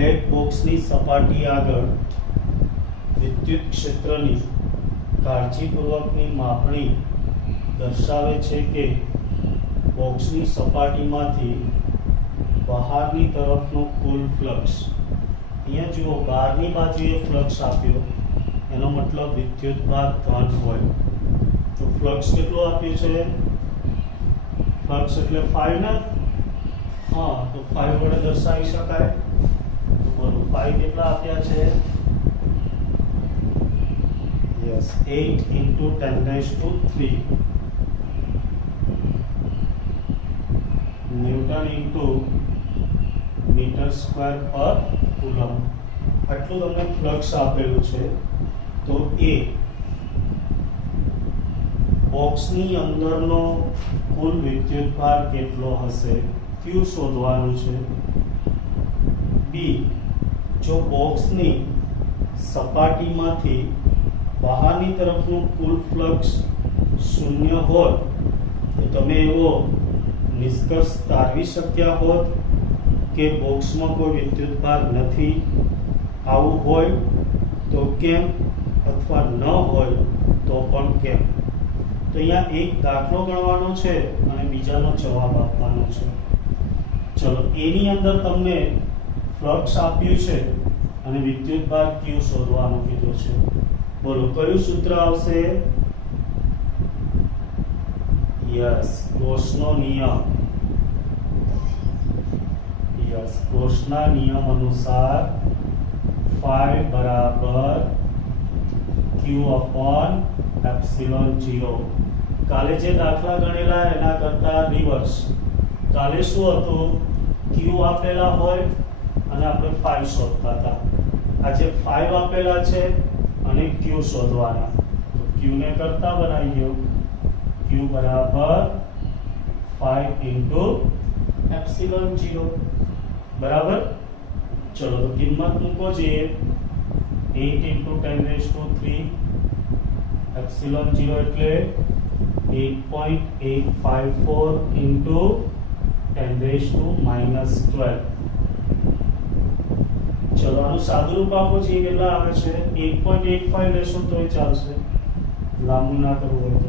Black બોક્સની સપાટી આગળ વિદ્યુત ક્ષેત્રની કાળજીપૂર્વકની માપણી દર્શાવે છે કે બોક્સની સપાટીમાંથી બહારની તરફનો કુલ ફ્લક્સ, અહીંયા જુઓ બહારની બાજુએ ફ્લક્સ આપ્યો એનો મતલબ વિદ્યુતભાર ધન હોય, તો ફ્લક્સ કેટલું આપ્યું છે? ફ્લક્સ એટલે 5 ને, હા તો 5 વડે દર્શાવી શકાય, તો બોલો 5 કેટલા આપ્યા છે? યસ 8 × 10⁻³ ન્યૂટન × મીટર²/કુલમ, આટલું તમને ફ્લક્સ આપેલું છે। તો એ બોક્સની અંદરનો કુલ વિદ્યુતભાર કેટલો હશે Q શોધવાનું છે। બી, જો બોક્સની સપાટીમાંથી બહારની તરફનું કુલ ફ્લક્સ 0 હોત તો તમે એવો નિષ્કર્ષ તારવી શક્યા હોત કે બોક્સમાં કોઈ વિદ્યુતભાર નથી। આવું હોય તો કેમ, અથવા ન હોય તો પણ કેમ? તો અહીંયા એક દાખલો ગણવાનો છે અને બીજાનો જવાબ આપવાનો છે। ચલો, એની અંદર તમને ફ્લક્સ આપ્યું છે અને વિદ્યુતભાર Q શોધવાનું કીધું છે। બોલો કયું સૂત્ર આવશે? યસ, ગૌસનો નિયમ। યસ, ગૌસના નિયમ અનુસાર phi બરાબર Q/ε0। કાલે જે દાખલા ગણેલા એના કરતા રિવર્સ। કાલે શું હતું? Q આપેલા હોય અને આપણે phi શોધતા હતા। આજે phi આપેલા છે અને Q શોધવાના, તો Q ને કરતા બનાવી દો। Q બરાબર phi × ε0 બરાબર। ચલો તો કિંમત મૂકો જોઈએ, 8 × 10⁻³ ε0 એટલે 8.854 × 10⁻12। ચલો આનું સાદું રૂપ આપો છીએ, કેટલા આવે છે? 8.85 લેશો તોય ચાલશે, લાંબુ ના કરવું હોય તો।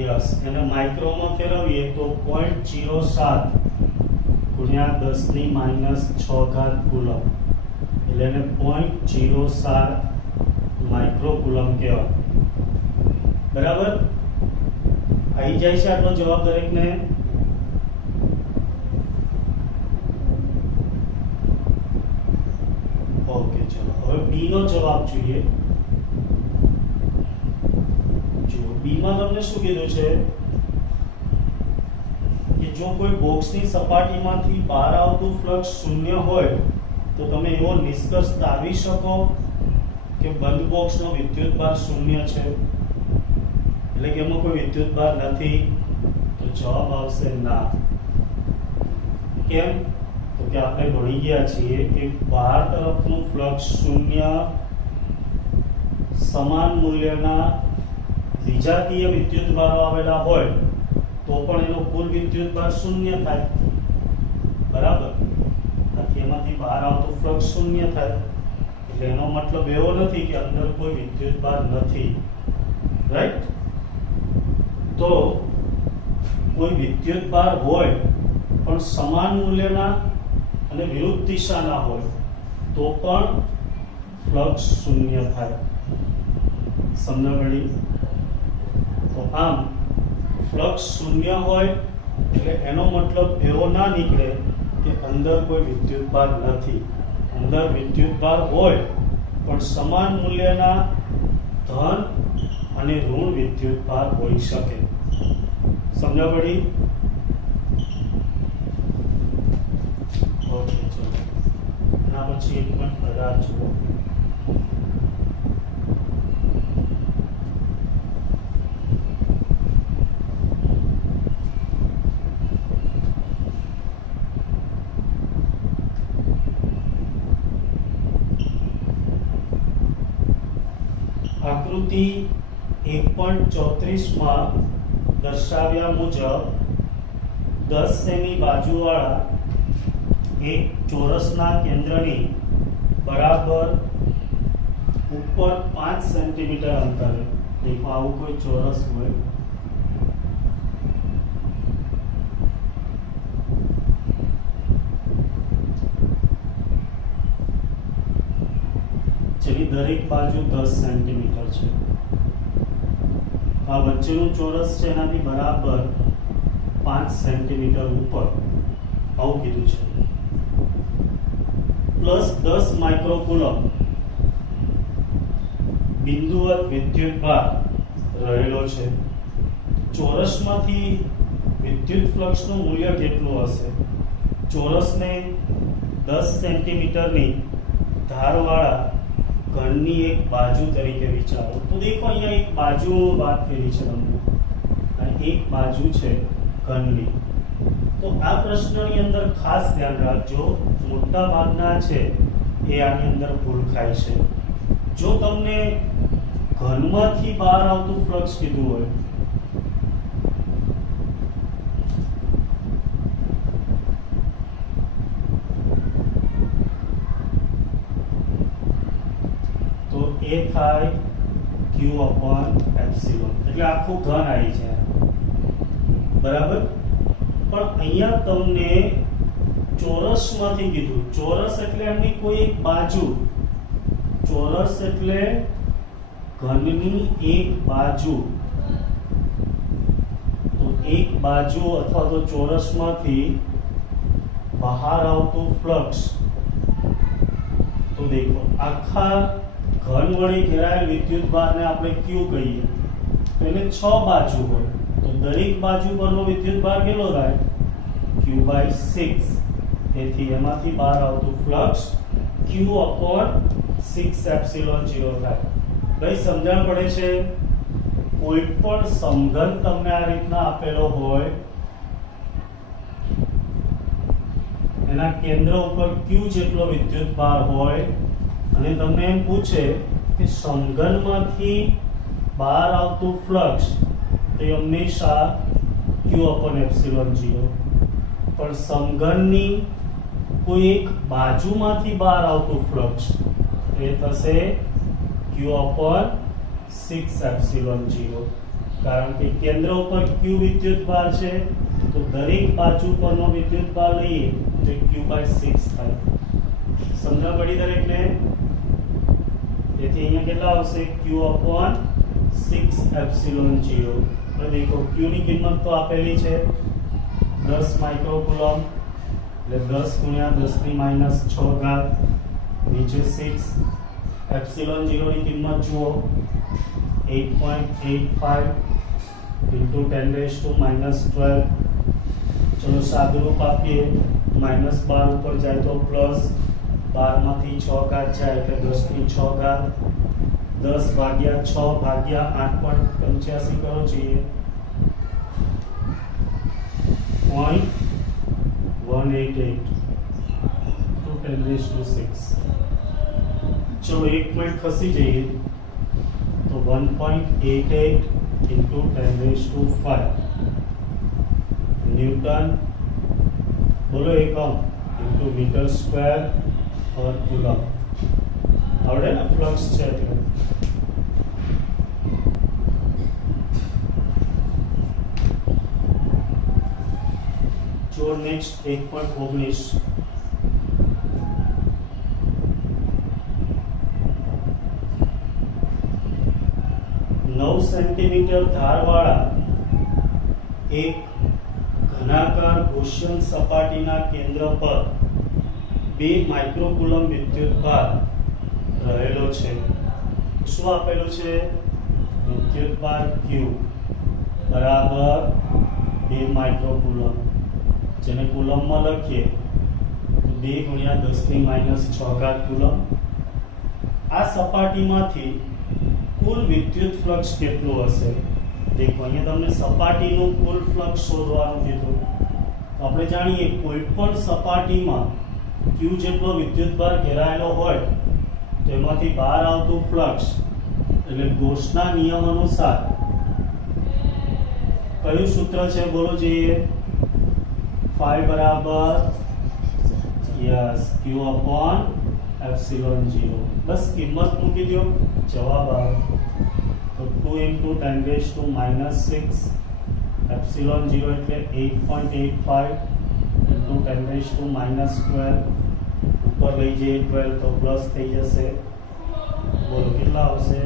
યસ, એને માઇક્રોમાં ફેરવીએ તો 0.07 × 10⁻6 કુલમ, એટલે એને 0.07 માઇક્રો કુલમ કહેવાય। બરાબર, આવી જાય છે આટલો જવાબ દરેકને? ઓકે, ચલો હવે બી નો જવાબ જોઈએ। જો બી માં તમને શું કીધું છે કે જો કોઈ બોક્સની સપાટીમાંથી બહાર આવતું ફ્લક્સ 0 હોય તો તમે એવો નિષ્કર્ષ તારવી શકો કે બંધ બોક્સનો વિદ્યુતભાર 0 છે, એટલે કે એમાં કોઈ વિદ્યુતભાર નથી। તો જવાબ આવશે ના। કેમ? તો કે આપણે ભણી ગયા છીએ કે બહાર તરફનું ફ્લક્સ 0 સમાન મૂલ્યના વિજાતીય વિદ્યુતભારો આવેલા હોય તો પણ એનો કુલ વિદ્યુતભાર 0 થાય। બરાબર, આથી એમાંથી બહાર આવતું ફ્લક્સ 0 થાય, એટલે એનો મતલબ એવો નથી કે અંદર કોઈ વિદ્યુતભાર નથી, રાઈટ? તો કોઈ વિદ્યુતભાર હોય પણ સમાન મૂલ્યના અને વિરુદ્ધ દિશાના હોય તો પણ ફ્લક્સ 0 થાય। સમજ પડી? તો આમ ફ્લક્સ 0 હોય એટલે એનો મતલબ એવો ના નીકળે કે અંદર કોઈ વિદ્યુતભાર નથી। અંદર વિદ્યુતભાર હોય પણ સમાન મૂલ્યના ધન અને ઋણ વિદ્યુતભાર હોઈ શકે। સમજ પડી? ઓકે, ચલો એના પછી 1.18 જુઓ। આકૃતિ 1.34 માં દર્શાવ્યા મુજબ 10 સેમી બાજુવાળા એક ચોરસના કેન્દ્રની બરાબર ઉપર 5 સેન્ટીમીટર અંતરે, દેખો આવું કોઈ ચોરસ હોય, જેની દરેક બાજુ 10 સેન્ટીમીટર છે, આ વચ્ચેનું ચોરસ છે એનાથી બરાબર 5 સેન્ટીમીટર ઉપર, આવું કીધું છે, પ્લસ 10 માઇક્રોકુલમ બિંદુવત વિદ્યુતભાર રહેલો છે. ચોરસમાંથી વિદ્યુત ફ્લક્સનું મૂલ્ય કેટલું હશે? ચોરસને 10 સેન્ટીમીટરની ધારવાળા ઘનની એક બાજુ તરીકે વિચારો. તો દેખો અહીંયા એક બાજુ વાત કરી છે તમને, અને એક બાજુ છે ઘનની. તો આ પ્રશ્નની અંદર ખાસ ધ્યાન રાખજો, મોટા ભાગના છે એ આની અંદર ભૂલ ખાય છે. જો તમને ઘનમાંથી બહાર આવતું ફ્લક્સ કીધું હોય તો એ થાય Q/એપ્સિલોન, એટલે આખું ઘન આવી જાય, બરાબર. પણ અહીંયા તમને ચોરસમાંથી કીધું, ચોરસ એટલે એમની કોઈ એક બાજુ, ચોરસ એટલે ઘનની એક બાજુ, તો એક બાજુ અથવા તો ચોરસમાંથી બહાર આવતું ફ્લક્સ, તો દેખો આખા ઘન વડે ઘેરાયેલ વિદ્યુતભારને આપણે Q કહીએ, તો એને 6 બાજુ હોય, તો દરેક બાજુ પરનો વિદ્યુતભાર કેટલો થાય? Q/6. તેથી એમાંથી બહાર આવતું ફ્લક્સ Q/6ε0 થાય. ભાઈ સમજણ પડે છે? કોઈ પણ સમઘન તમને આ રીતના આપેલો હોય, એના કેન્દ્ર ઉપર Q જેટલો વિદ્યુતભાર હોય, અને તમને એમ પૂછે કે સમઘનમાંથી બહાર આવતું ફ્લક્સ તો એ હંમેશા Q/ε0, પણ સમઘનની કોઈ એક બાજુમાંથી બહાર આવતું ફ્લક્સ એ થશે Q/6ε0, કારણ કે કેન્દ્ર ઉપર Q વિદ્યુતભાર છે, તો દરેક બાજુ પરનો વિદ્યુતભાર લઈએ તો Q/6 થાય. સમજણ પડી દરેકને? તેથી અહીંયા કેટલા આવશે? Q/6ε0. તો દેખો Q ની કિંમત તો આપેલી છે 10 માઇક્રોકુલમ, એટલે 10 ગુણ્યા 10⁻6 ઘાત, નીચે 6. એપ્સિલોન 0 ની કિંમત જુઓ 8.85 × 10⁻12. ચલો સાદુરૂપ આપીએ, -12 ઉપર જાય તો પ્લસ, 12 માંથી 6 ઘાત જાય એટલે 10⁻6 ઘાત, 10 ભાગ્યા 6 ભાગ્યા 8.85 કરો જોઈએ 0.188 to 10⁻6. ચલો એક પોઈન્ટ ખસી જઈએ તો 1.88 × 10⁵ ન્યૂટન, બોલો એકમ, × મીટર સ્ક્વેર પર કુલમ. આવડે ને ફ્લક્સ છે એટલે. જો નેક્સ્ટ 1.19, સેન્ટીમીટર ધારવાળા એક ઘનાકાર ગોસિયન સપાટીના કેન્દ્ર પર 2 માઇક્રોકુલમ વિદ્યુતભાર રહેલો છે. શું આપેલું છે? વિદ્યુતભાર Q બરાબર 2 માઇક્રોકુલમ, જેને કુલમમાં લખીએ તો 2 ગુણ્યા 10⁻6 ઘાત કુલમ. આ સપાટીમાંથી કુલ વિદ્યુત ફ્લક્સ કેટલું હશે? દેખો અહીંયા તમને સપાટીનું કુલ ફ્લક્સ શોધવાનું કીધું, તો આપણે જાણીએ કોઈ પણ સપાટીમાં Q જેટલો વિદ્યુતભાર ઘેરાયેલો હોય તો એમાંથી બહાર આવતું ફ્લક્સ એટલે ગોસના નિયમ અનુસાર કયું સૂત્ર છે બોલો જોઈએ? phi બરાબર યસ q upon એપ્સિલોન 0. બસ કિંમત મૂકી દો, જવાબ આવે. તો 2 into 10 raised to -6 એપ્સિલોન 0 એટલે 8.85 into 10 raised to -12 ઉપર લઈ જઈએ 12 તો પ્લસ થઈ જશે. બોલો કેટલા આવશે?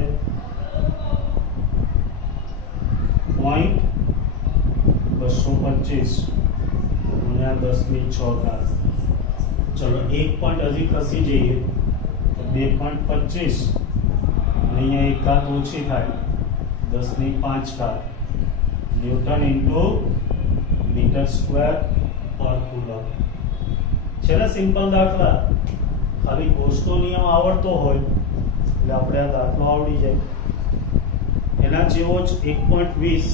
0.225 ગુણ્યા 10⁶. ચલો 1 પોઈન્ટ હજી ખસી જઈએ તો 2.25 અને અહીંયા એક ઘાત ઓછી થાય 10⁵ ન્યૂટન ઇન્ટુ મીટર સ્ક્વેર પર કુલમ. છે ને સિમ્પલ દાખલા? ખાલી ગોસનો નિયમ આવડતો હોય એટલે આપણે આ દાખલો આવડી જાય. એના જેવો જ 1.20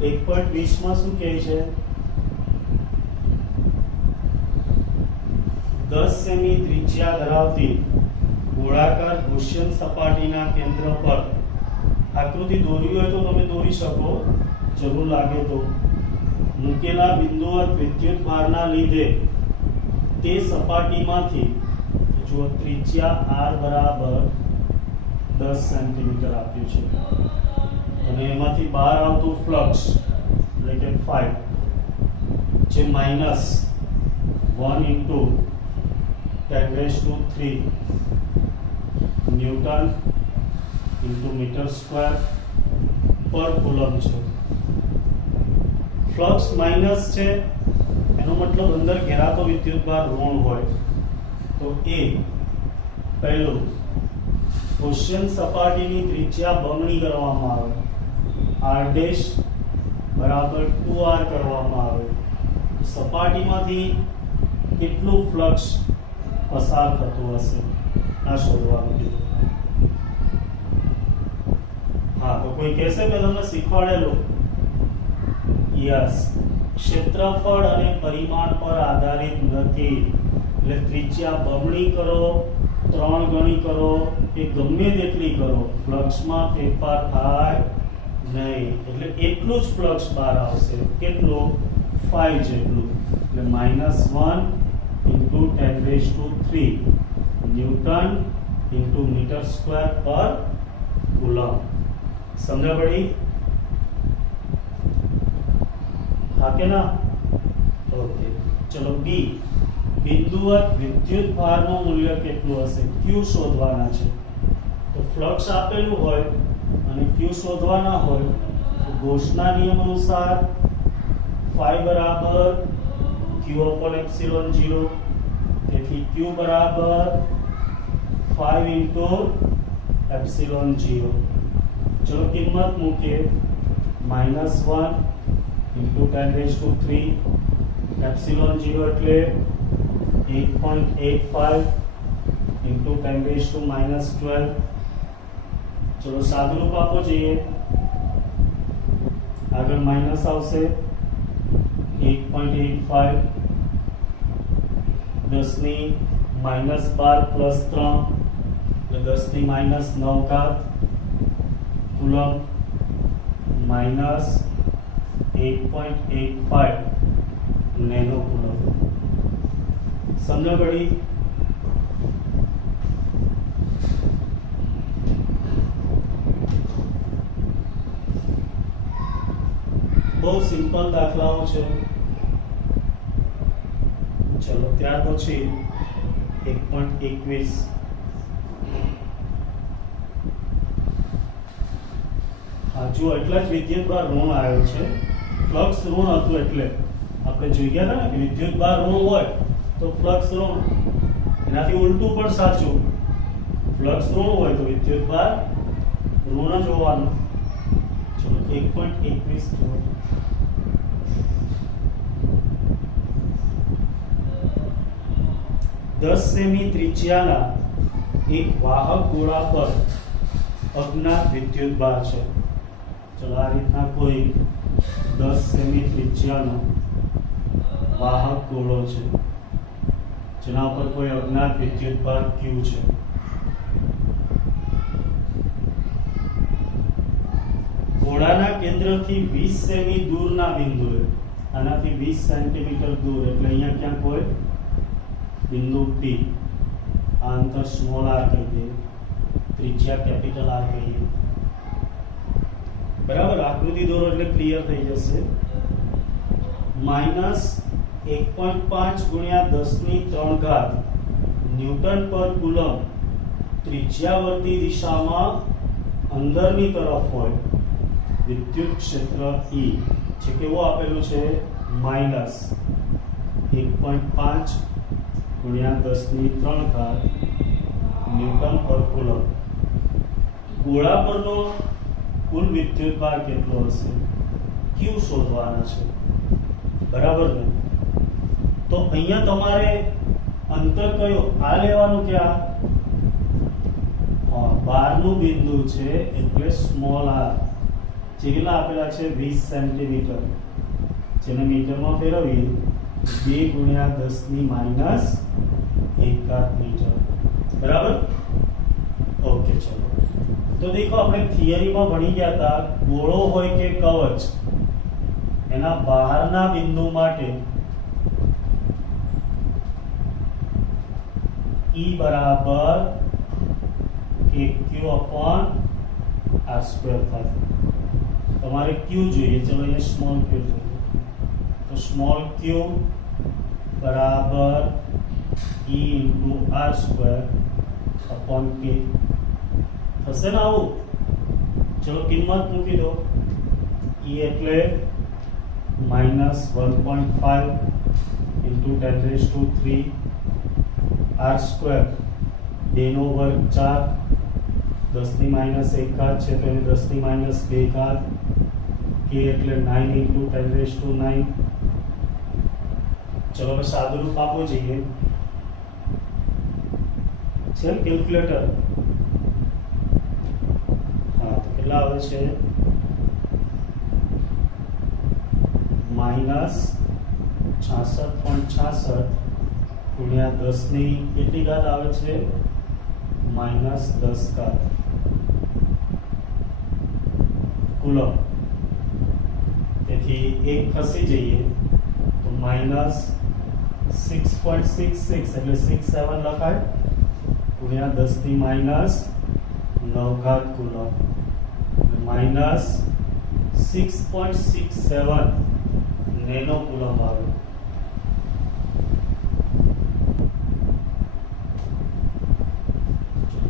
1.20 માં શું કહે છે? 10 સેમી ત્રિજ્યા ધરાવતી ગોળાકાર ગૌસિયન સપાટીના કેન્દ્ર પર આકૃતિ દોરવી હોય તો તમે દોરી શકો, જરૂર લાગે તો. મૂકેલા બિંદુવત વિદ્યુત ભારના લીધે તે સપાટીમાંથી જો ત્રિજ્યા r બરાબર 10 સેન્ટીમીટર આપ્યું છે અને એમાંથી બહાર આવતું ફ્લક્સ એટલે કે phi જે -1 into 10⁻³ newton into metre square પર કુલમ છે. ફ્લક્સ માઇનસ છે એનો મતલબ અંદર ઘેરાતો વિદ્યુતભાર ઋણ હોય. તો એ પહેલું ગૌસિયન સપાટીની ત્રિજ્યા બમણી કરવામાં આવે, r' બરાબર 2r કરવામાં આવે. સપાટીમાંથી કેટલું ફ્લક્સ પસાર થતું હશે આ શોધવાનું કીધું. હા, તો કોઈ કહેશે કે તમને શીખવાડેલું? યસ, ક્ષેત્રફળ અને પરિમાણ પર આધારિત નથી. એટલે ત્રિજ્યા બમણી કરો, 3 ગણી કરો કે ગમે તેટલી કરો, ફ્લક્સમાં ફેરફાર થાય નહીં. એટલે એટલું જ ફ્લક્સ બહાર આવશે. કેટલું? 5 જેટલું. એટલે -1 into 10⁻³ newton into metre square પર કુલમ. સમજ પડી? હા કે ના? ઓકે, ચલો બી. બિંદુવત વિદ્યુત ભારનું મૂલ્ય કેટલું હશે? q શોધવાના છે. તો ફ્લક્સ આપેલું હોય અને q શોધવાના હોય તો ગૌસના નિયમ અનુસાર phi બરાબર q upon એપ્સિલોન 0. તેથી q બરાબર 5 into એપ્સિલોન 0. ચલો કિંમત મૂકીએ. -1 into 10⁻³ એપ્સિલોન 0 એટલે 8.85 into 10⁻⁻12. ચલો સાદુરૂપ આપો જોઈએ. આગળ માઇનસ આવશે 8.85 10⁻12 પ્લસ 3 એટલે 10⁻9 કુલમ -8.85 નેનો કુલમ. સમજ પડી? બહુ સિમ્પલ દાખલાઓ છે. ચલો ત્યાર પછી 1.21 જો એટલા જ વિદ્યુતભાર ઋણ આવ્યો છે. ફ્લક્સ ઋણ હતું એટલે આપણે જોઈ ગયા હતા ને કે વિદ્યુતભાર ઋણ હોય તો ફ્લક્સ ઋણ. એનાથી ઉલટું પણ સાચું. ફ્લક્સ ઋણ હોય તો વિદ્યુતભાર ઋણ જ હોવાનું. ચલો 1.21 જુઓ. દસ સેમી ત્રિજ્યાના એક વાહક ગોળા પર અજ્ઞાત વિદ્યુતભાર છે. ચલો આ રીતના કોઈ 10 સેમી ત્રિજ્યાનો વાહક ગોળો છે જેના ઉપર કોઈ અજ્ઞાત વિદ્યુતભાર Q છે. ગોળાના કેન્દ્રથી 20 સેમી દૂરના બિંદુએ, આનાથી 20 સેન્ટીમીટર દૂર, એટલે અહીંયા ક્યાં કોઈ બિંદુ P, આ અંતર સ્મોલ r કહી દઈએ, ત્રિજ્યા કેપિટલ R કહીએ. બરાબર, આકૃતિ દોરો એટલે ક્લિયર થઈ જશે. -1.5 ગુણ્યા 10⁻³ ન્યૂટન પર કુલમ ત્રિજ્યાવર્તી દિશામાં અંદરની તરફ હોય વિદ્યુત ક્ષેત્ર E જે કેવું આપેલું છે, -1.5 ગુણ્યા 10⁻³ ન્યૂટન પર કુલમ. ગોળા પરનો કુલ વિદ્યુતભાર કેટલો હશે, Q શોધવાનો છે. બરાબર ને? તો અહીંયા તમારે અંતર કયો આ લેવાનું કે આ? હા, બહારનું બિંદુ છે એટલે સ્મોલ r, જે કેટલા આપેલા છે 20 સેન્ટીમીટર, જેને મીટરમાં ફેરવીએ 2 ગુણ્યા 10⁻⁴ મીટર. બરાબર? ઓકે, ચલો. તો દેખો, આપણે થિયરીમાં ભણી ગયા હતા, ગોળો હોય કે કવચ, એના બહારના બિંદુ માટે E બરાબર AQ/r² થાય. તમારે Q જોઈએ, ચલો અહીંયા સ્મોલ q જોઈએ, તો સ્મોલ q બરાબર E×r²/k થશે ને આવું? ચલો કિંમત મૂકી દો. E એટલે -1.5 × 10⁻³ r², 2 નો વર્ગ 4, 10⁻⁴ છે તો એને 10⁻², k એટલે 9 × 10⁻⁹. ચલો હવે સાદુરૂપ આપવું જોઈએ. છે કેલ્ક્યુલેટર? હા, તો કેટલા આવે છે? -66.66 ગુણ્યા 10 ની કેટલી ઘાત આવે છે? -10 કુલમ. તેથી એક ખસી જઈએ તો -6.66 એટલે 67 લખાય ગુણ્યા 10⁻⁹ કુલમ, -6.67 નેનો કુલમ આવે.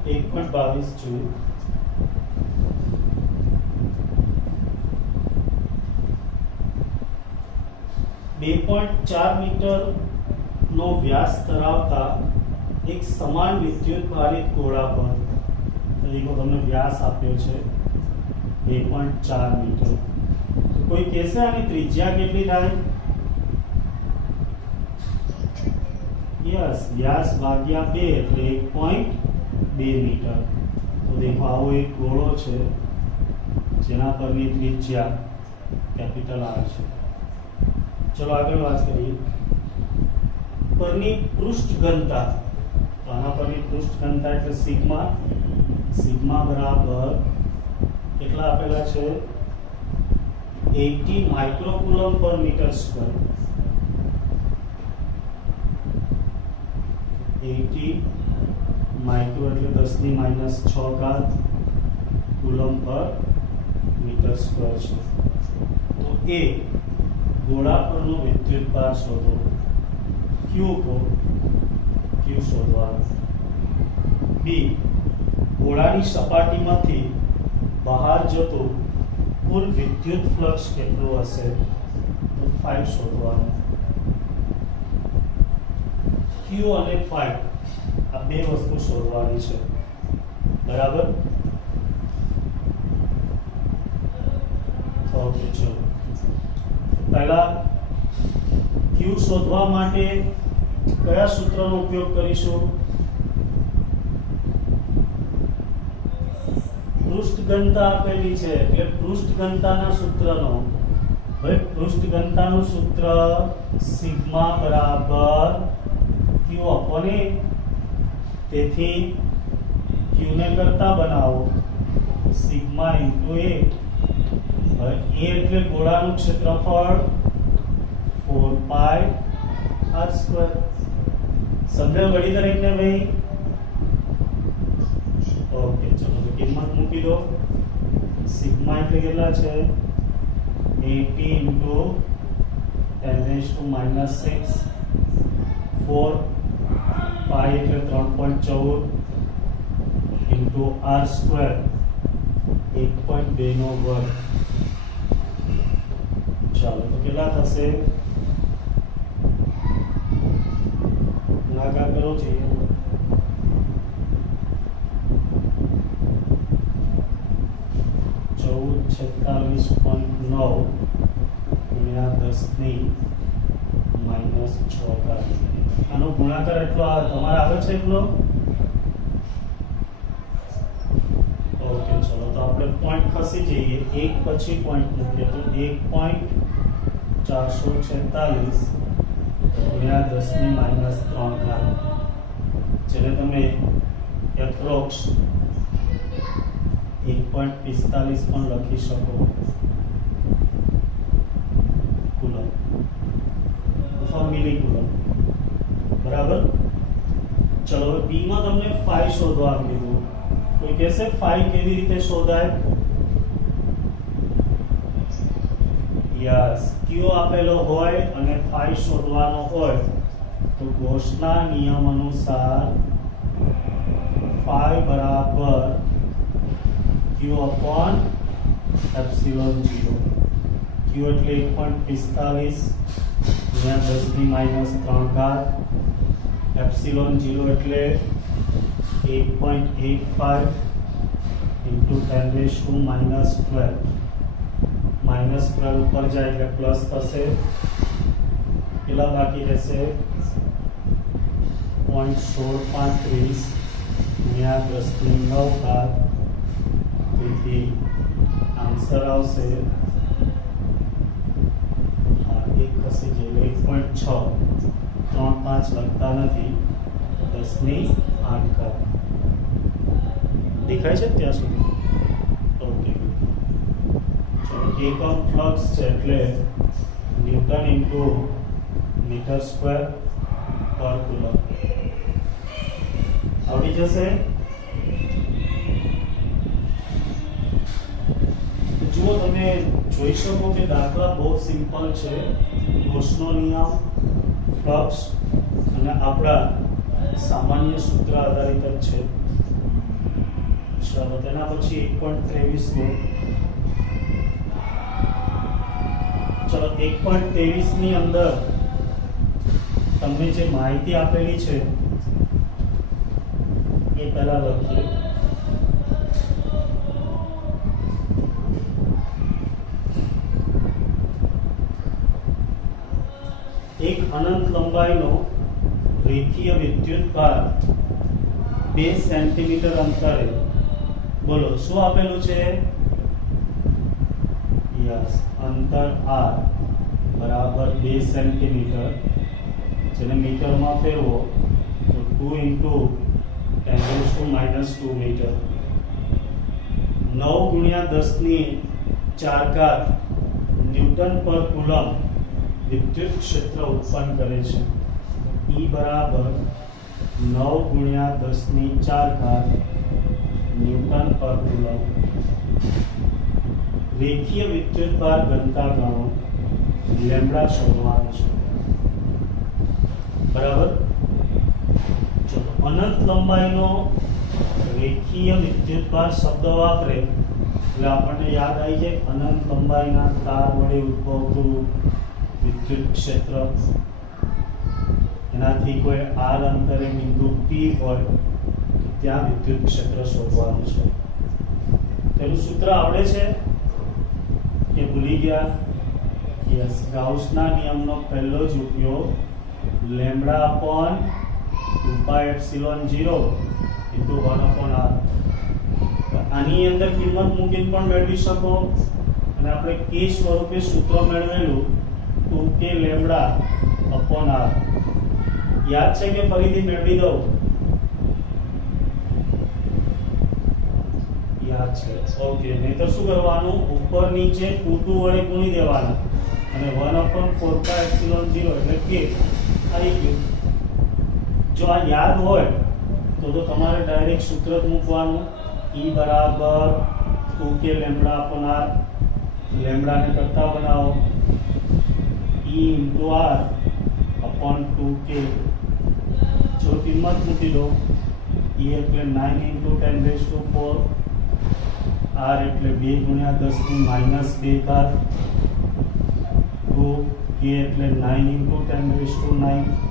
એક 1.22 જોઈએ. .4 મીટર નો વ્યાસ ધરાવતા એક સમાન વિદ્યુત ભારિત ગોળા પર, તો તમને વ્યાસ આપ્યો છે 2.4 મીટર. તો કોઈ કહેશે આની ત્રિજ્યા કેટલી થાય? યસ, વ્યાસ ભાગ્યા 2 એટલે 1.2 મીટર. તો દેખો, આવો એક ગોળો છે જેના પરની ત્રિજ્યા કેપિટલ R છે. ચલો આગળ વાત કરીએ. પરની પૃષ્ઠ ઘનતા, તો આના પરની પૃષ્ઠ ઘનતા એટલે સિગ્મા બરાબર કેટલા આપેલા છે? 80 માઇક્રોકુલમ પર મીટર સ્ક્વેર. 80 માઇક્રો એટલે 10⁻⁶ કુલમ પર મીટર સ્ક્વેર છે. તો એ ગોળા પરનો વિદ્યુતભાર શોધો. Q શોધવાનો. બી, ગોળાની સપાટીમાંથી બહાર જતો કુલ વિદ્યુત ફ્લક્સ કેટલો હશે? તો 5 શોધવાનું. Q અને 5 આ બે વસ્તુ શોધવાની છે. બરાબર? ઓકે, ચલો. પહેલા Q શોધવા માટે કયા સૂત્રનો ઉપયોગ કરીશું? પૃષ્ઠ ઘનતા આપેલી છે એટલે પૃષ્ઠ ઘનતાના સૂત્રનો હવે પૃષ્ઠ ઘનતાનું સૂત્ર સિગ્મા બરાબર q અપોન a, તેથી q ને કરતા બનાવો સિગ્મા ઇન્ટુ a. હવે a એટલે ગોળાનું ક્ષેત્રફળ 4 પાઈ r સ્ક્વેર. સમજાયું ઘડી દરેકને ભાઈ? ઓકે, ચલો તો કિંમત મૂકી દો. સિગ્મા એટલે કેટલા છે? 80 into 10 raised to minus 6, 4 pi એટલે 3.14 into r square 1.2 નો વર્ગ. ચાલો તો કેટલા થશે? ગુણાકાર કરો જોઈએ. 1446.9 ગુણ્યા 10 ની માઈનસ 6 આનો ગુણાકાર એટલો તમારે આવે છે એટલો? ઓકે, ચલો તો આપણે પોઈન્ટ ખસી જઈએ, એક પછી પોઈન્ટ મૂકીએ તો 1.446 ગુણ્યા 10 ની માઈનસ 3 જેને તમે એપ્રોક્સ 1.45 પણ લખી શકો કુલમ અથવા મિલી કુલમ. બરાબર. ચલો હવે b માં તમને phi શોધવા કીધું. કોઈ કહેશે phi કેવી રીતે શોધાય? યસ, q આપેલો હોય અને phi શોધવાનો હોય તો ગૌસના નિયમ અનુસાર phi બરાબર q upon epsilon 0. q એટલે 1.45 ગુણ્યા 10 ની માઈનસ 3 એપ્સિલોન 0 એટલે 8.85 into 10 raised to minus 12. minus 12 ઉપર જાય એટલે પ્લસ થશે. કેટલા બાકી રહેશે? 0.1635 ગુણ્યા 10 ની 9 તેથી આન્સર આવશે એક ખસી જઈએ 1.6 3.5 લખતા નથી 10 ની 8 દેખાય છે ત્યાં સુધી? ઓકે, ચલો એકમ ફ્લક્સ છે એટલે ન્યૂટન ઇન્ટુ મીટર સ્ક્વેર પર કુલમ આવડી જશે. જુઓ, તમે જોઈ શકો કે દાખલા બહુ સિમ્પલ છે. ગૌસનો નિયમ, ફ્લક્સ અને આપણા સામાન્ય સૂત્ર આધારિત જ છે. ચાલો તેના પછી 1.23 નો ચલો 1.23 ની અંદર તમને જે માહિતી આપેલી છે એ પહેલા લખીએ. એક અનંત લંબાઈનો રેખીય વિદ્યુતભાર 2 સેન્ટીમીટર અંતરે, બોલો શું આપેલું છે? યસ, અંતર r બરાબર 2 સેન્ટીમીટર, જેને મીટરમાં ફેરવો તો 2 into 10 raised to minus 2 metre. 9 ગુણ્યા 10 ની 4 ન્યૂટન પર કુલમ વિદ્યુત ક્ષેત્ર ઉત્પન્ન કરે છે. E બરાબર 9 ગુણ્યા 10 ની 4 ન્યૂટન પર કુલમ. રેખીય વિદ્યુતભાર ઘનતા ગણો, લેમ્બડા શોધવાનું છે. બરાબર. ચલો, અનંત લંબાઈનો રેખીય વિદ્યુતભાર શબ્દ વાપરે એટલે આપણને યાદ આવી જાય અનંત લંબાઈના તાર વડે ઉદ્ભવતું વિદ્યુત ક્ષેત્ર. એનાથી કોઈ r અંતરે બિંદુ P હોય તો ત્યાં વિદ્યુત ક્ષેત્ર શોધવાનું છે. તેનું સૂત્ર આવડે છે કે ભૂલી ગયા? યસ, ગાઉસના નિયમનો પહેલો જ ઉપયોગ લેમ્બડા અપોન 2 પાઈ એપ્સિલોન 0 into 1 upon r. આની અંદર કિંમત મૂકીને પણ મેળવી શકો અને આપણે કે સ્વરૂપે સૂત્ર મેળવેલું 2k લેમ્બડા અપોન r યાદ છે કે ફરીથી મેળવી દઉં? યાદ છે. ઓકે, નહીતર શું કરવાનું, ઉપર નીચે 2 વડે ગુણી દેવાના અને 1/4πε0 એટલે કે આવી ગયું. જો આ યાદ હોય તો તમારે ડાયરેક્ટ સૂત્ર જ મૂકવાનું, E બરાબર 2k લેમ્બડા અપોન r, લેમ્બડાને કરતા બનાવો, E into r upon 2k. જો કિંમત મૂકી દો, E એટલે 9 into 10⁻⁴, r એટલે 2 ગુણ્યા 10⁻2 ઘાત, 2k એટલે 9 into 10⁻9